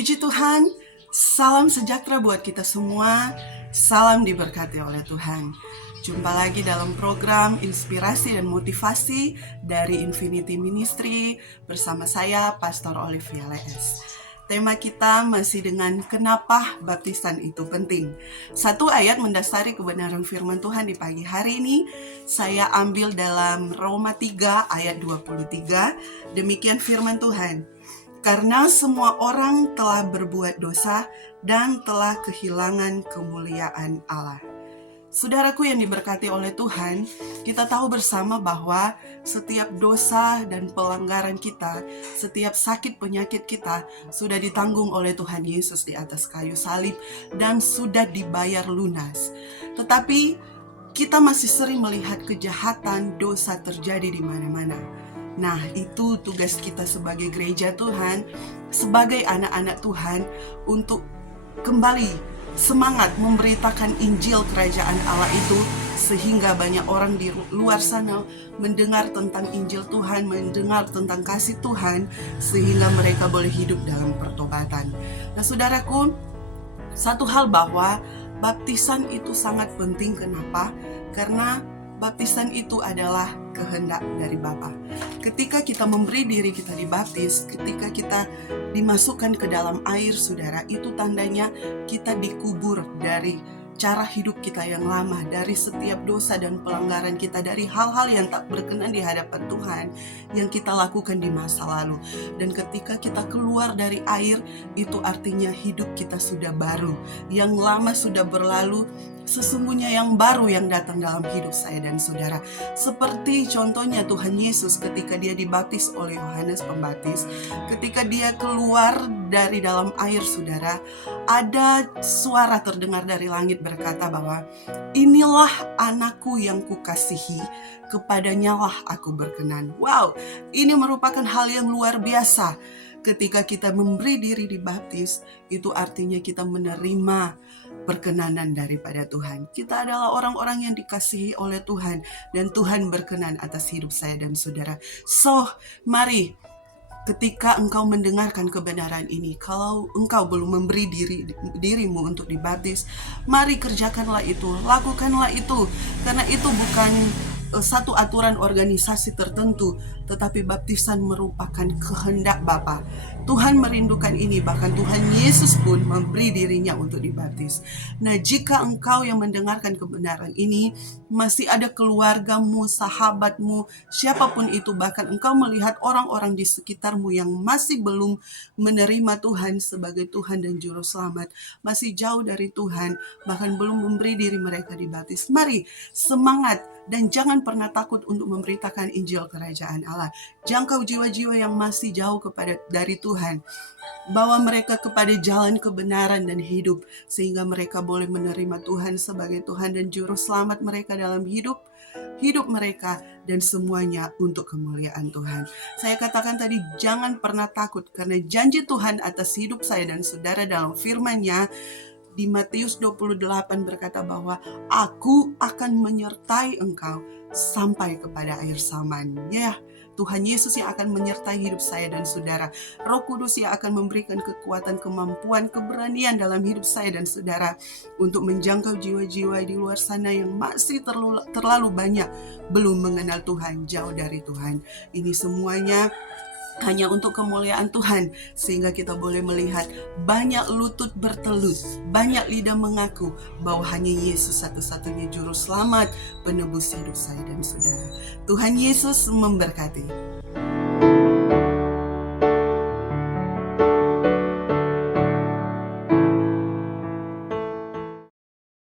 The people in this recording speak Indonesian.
Puji Tuhan, salam sejahtera buat kita semua, salam diberkati oleh Tuhan. Jumpa lagi dalam program Inspirasi dan Motivasi dari Infinity Ministry bersama saya, Pastor Olivia Lees. Tema kita masih dengan kenapa baptisan itu penting. Satu ayat mendasari kebenaran firman Tuhan di pagi hari ini, saya ambil dalam Roma 3 ayat 23, demikian firman Tuhan. Karena semua orang telah berbuat dosa dan telah kehilangan kemuliaan Allah. Saudaraku yang diberkati oleh Tuhan, kita tahu bersama bahwa setiap dosa dan pelanggaran kita, setiap sakit penyakit kita sudah ditanggung oleh Tuhan Yesus di atas kayu salib dan sudah dibayar lunas. Tetapi kita masih sering melihat kejahatan, dosa terjadi di mana-mana. Nah, itu tugas kita sebagai gereja Tuhan, sebagai anak-anak Tuhan, untuk kembali semangat memberitakan Injil Kerajaan Allah itu, sehingga banyak orang di luar sana mendengar tentang Injil Tuhan, mendengar tentang kasih Tuhan, sehingga mereka boleh hidup dalam pertobatan. Nah, saudaraku, satu hal bahwa baptisan itu sangat penting. Kenapa? Karena baptisan itu adalah kehendak dari Bapa. Ketika kita memberi diri kita dibaptis, ketika kita dimasukkan ke dalam air, saudara, itu tandanya kita dikubur dari cara hidup kita yang lama, dari setiap dosa dan pelanggaran kita, dari hal-hal yang tak berkenan di hadapan Tuhan yang kita lakukan di masa lalu. Dan ketika kita keluar dari air, itu artinya hidup kita sudah baru. Yang lama sudah berlalu, sesungguhnya yang baru yang datang dalam hidup saya dan saudara. Seperti contohnya Tuhan Yesus ketika dia dibaptis oleh Yohanes Pembaptis, ketika dia keluar dari dalam air, saudara, ada suara terdengar dari langit berkata bahwa inilah anakku yang kukasihi, kepadanyalah aku berkenan. Wow, ini merupakan hal yang luar biasa. Ketika kita memberi diri dibaptis, itu artinya kita menerima perkenanan daripada Tuhan. Kita adalah orang-orang yang dikasihi oleh Tuhan, dan Tuhan berkenan atas hidup saya dan saudara. So, mari, ketika engkau mendengarkan kebenaran ini, kalau engkau belum memberi dirimu untuk dibaptis, mari kerjakanlah itu, lakukanlah itu, karena itu bukan satu aturan organisasi tertentu, tetapi baptisan merupakan kehendak Bapa. Tuhan merindukan ini, bahkan Tuhan Yesus pun memberi dirinya untuk dibaptis. Nah, jika engkau yang mendengarkan kebenaran ini, masih ada keluargamu, sahabatmu, siapapun itu, bahkan engkau melihat orang-orang di sekitarmu yang masih belum menerima Tuhan sebagai Tuhan dan Juru Selamat, masih jauh dari Tuhan, bahkan belum memberi diri mereka dibaptis, mari semangat dan jangan pernah takut untuk memberitakan Injil Kerajaan Allah. Jangkau jiwa-jiwa yang masih jauh dari Tuhan, bawa mereka kepada jalan kebenaran dan hidup, sehingga mereka boleh menerima Tuhan sebagai Tuhan dan Juru Selamat mereka dalam hidup mereka, dan semuanya untuk kemuliaan Tuhan. Saya katakan tadi, jangan pernah takut, karena janji Tuhan atas hidup saya dan saudara dalam firman-Nya di Matius 28 berkata bahwa aku akan menyertai engkau sampai kepada akhir zaman. Ya, Tuhan Yesus yang akan menyertai hidup saya dan saudara. Roh Kudus yang akan memberikan kekuatan, kemampuan, keberanian dalam hidup saya dan saudara untuk menjangkau jiwa-jiwa di luar sana yang masih terlalu banyak belum mengenal Tuhan, jauh dari Tuhan. Ini semuanya hanya untuk kemuliaan Tuhan, sehingga kita boleh melihat banyak lutut bertelut, banyak lidah mengaku bahwa hanya Yesus satu-satunya Juru Selamat, penebus hidup saya dan saudara. Tuhan Yesus memberkati.